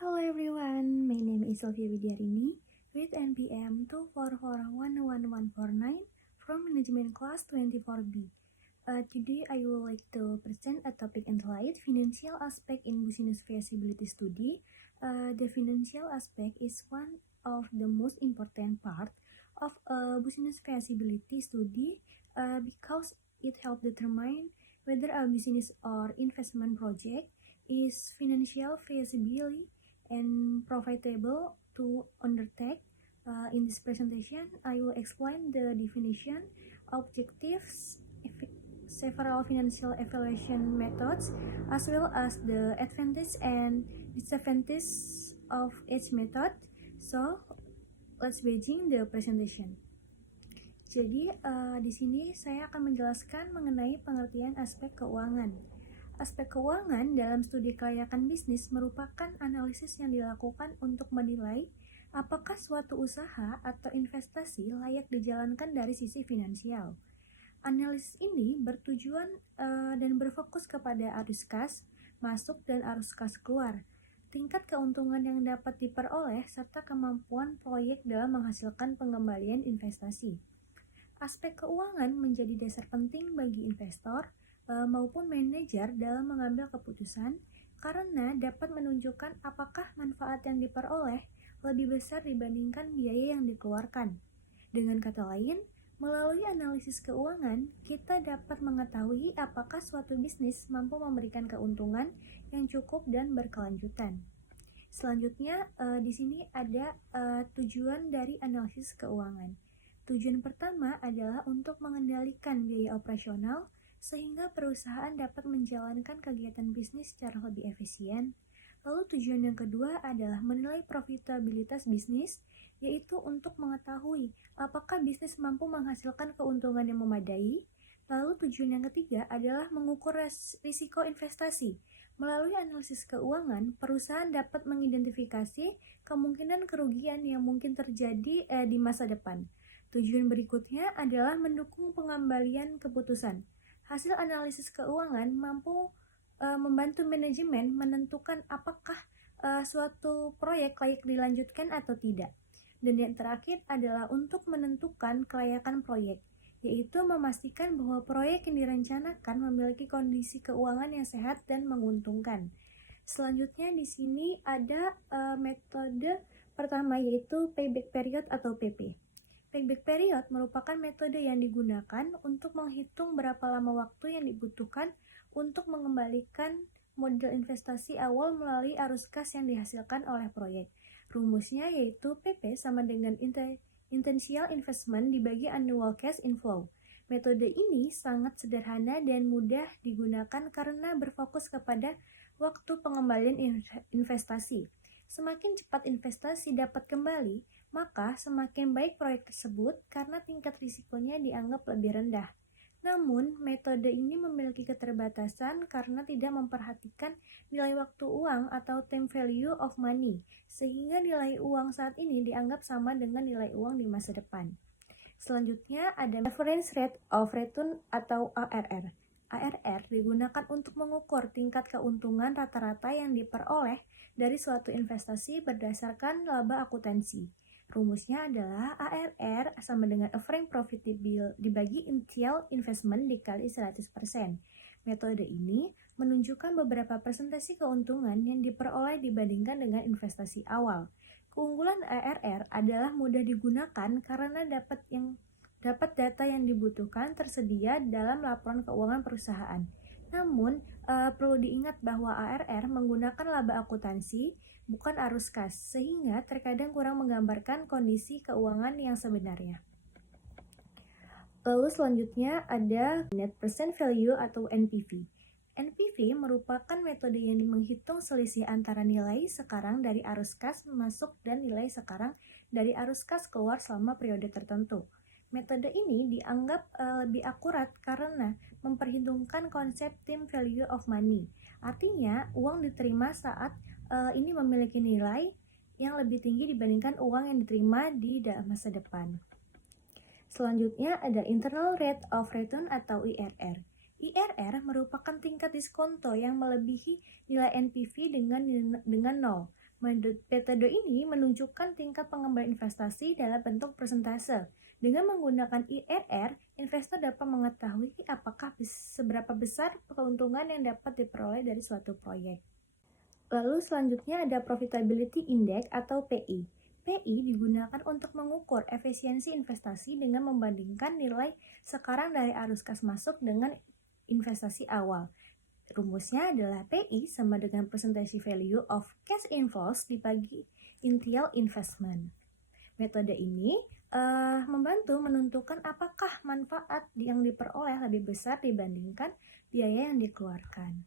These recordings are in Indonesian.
Hello everyone, my name is Sylvia Widyarini with NPM 2441149 from Management Class 24B. Today I would like to present a topic entitled Financial Aspect in Business Feasibility Study. The financial aspect is one of the most important part of a business feasibility study because it helps determine whether a business or investment project is financial feasibility and profitable to undertake. In this presentation, I will explain the definition, objectives, several financial evaluation methods, as well as the advantage and disadvantage of each method. So, let's begin the presentation. Jadi, di sini saya akan menjelaskan mengenai pengertian aspek keuangan. Aspek keuangan dalam studi kelayakan bisnis merupakan analisis yang dilakukan untuk menilai apakah suatu usaha atau investasi layak dijalankan dari sisi finansial. Analisis ini bertujuan dan berfokus kepada arus kas masuk dan arus kas keluar, tingkat keuntungan yang dapat diperoleh, serta kemampuan proyek dalam menghasilkan pengembalian investasi. Aspek keuangan menjadi dasar penting bagi investor maupun manajer dalam mengambil keputusan karena dapat menunjukkan apakah manfaat yang diperoleh lebih besar dibandingkan biaya yang dikeluarkan. Dengan kata lain, melalui analisis keuangan, kita dapat mengetahui apakah suatu bisnis mampu memberikan keuntungan yang cukup dan berkelanjutan. Selanjutnya, di sini ada tujuan dari analisis keuangan. Tujuan pertama adalah untuk mengendalikan biaya operasional sehingga perusahaan dapat menjalankan kegiatan bisnis secara lebih efisien. Lalu tujuan yang kedua adalah menilai profitabilitas bisnis, yaitu untuk mengetahui apakah bisnis mampu menghasilkan keuntungan yang memadai. Lalu tujuan yang ketiga adalah mengukur risiko investasi. Melalui analisis keuangan, perusahaan dapat mengidentifikasi kemungkinan kerugian yang mungkin terjadi di masa depan. Tujuan berikutnya adalah mendukung pengembalian keputusan. Hasil analisis keuangan mampu membantu manajemen menentukan apakah suatu proyek layak dilanjutkan atau tidak. Dan yang terakhir adalah untuk menentukan kelayakan proyek, yaitu memastikan bahwa proyek yang direncanakan memiliki kondisi keuangan yang sehat dan menguntungkan. Selanjutnya di sini ada metode pertama, yaitu payback period atau PP. Payback period merupakan metode yang digunakan untuk menghitung berapa lama waktu yang dibutuhkan untuk mengembalikan modal investasi awal melalui arus kas yang dihasilkan oleh proyek. Rumusnya yaitu PP sama dengan initial investment dibagi annual cash inflow. Metode ini sangat sederhana dan mudah digunakan karena berfokus kepada waktu pengembalian investasi. Semakin cepat investasi dapat kembali, maka semakin baik proyek tersebut karena tingkat risikonya dianggap lebih rendah. Namun, metode ini memiliki keterbatasan karena tidak memperhatikan nilai waktu uang atau time value of money, sehingga nilai uang saat ini dianggap sama dengan nilai uang di masa depan. Selanjutnya ada Average Rate of Return atau ARR. ARR digunakan untuk mengukur tingkat keuntungan rata-rata yang diperoleh dari suatu investasi berdasarkan laba akuntansi. Rumusnya adalah ARR sama dengan Average Profitable dibagi initial investment dikali 100%. Metode ini menunjukkan beberapa presentasi keuntungan yang diperoleh dibandingkan dengan investasi awal. Keunggulan ARR adalah mudah digunakan karena dapat data yang dibutuhkan tersedia dalam laporan keuangan perusahaan. Namun, perlu diingat bahwa ARR menggunakan laba akuntansi, bukan arus kas, sehingga terkadang kurang menggambarkan kondisi keuangan yang sebenarnya. Lalu selanjutnya ada Net Present Value atau NPV. NPV merupakan metode yang menghitung selisih antara nilai sekarang dari arus kas masuk dan nilai sekarang dari arus kas keluar selama periode tertentu. Metode ini dianggap lebih akurat karena memperhitungkan konsep time value of money. Artinya, uang diterima saat ini memiliki nilai yang lebih tinggi dibandingkan uang yang diterima di dalam masa depan. Selanjutnya ada Internal Rate of Return atau IRR. IRR merupakan tingkat diskonto yang melebihi nilai NPV dengan 0. Metode ini menunjukkan tingkat pengembalian investasi dalam bentuk persentase. Dengan menggunakan IRR, investor dapat mengetahui apakah seberapa besar keuntungan yang dapat diperoleh dari suatu proyek. Lalu selanjutnya ada Profitability Index atau PI. PI digunakan untuk mengukur efisiensi investasi dengan membandingkan nilai sekarang dari arus kas masuk dengan investasi awal. Rumusnya adalah PI sama dengan percentage value of cash inflows dibagi initial investment. Metode ini membantu menentukan apakah manfaat yang diperoleh lebih besar dibandingkan biaya yang dikeluarkan.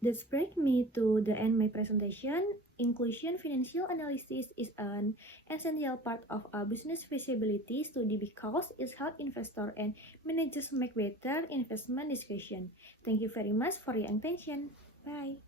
That brings me to the end my presentation. Inclusion financial analysis is an essential part of a business feasibility study because it helps investors and managers make better investment decisions. Thank you very much for your attention. Bye.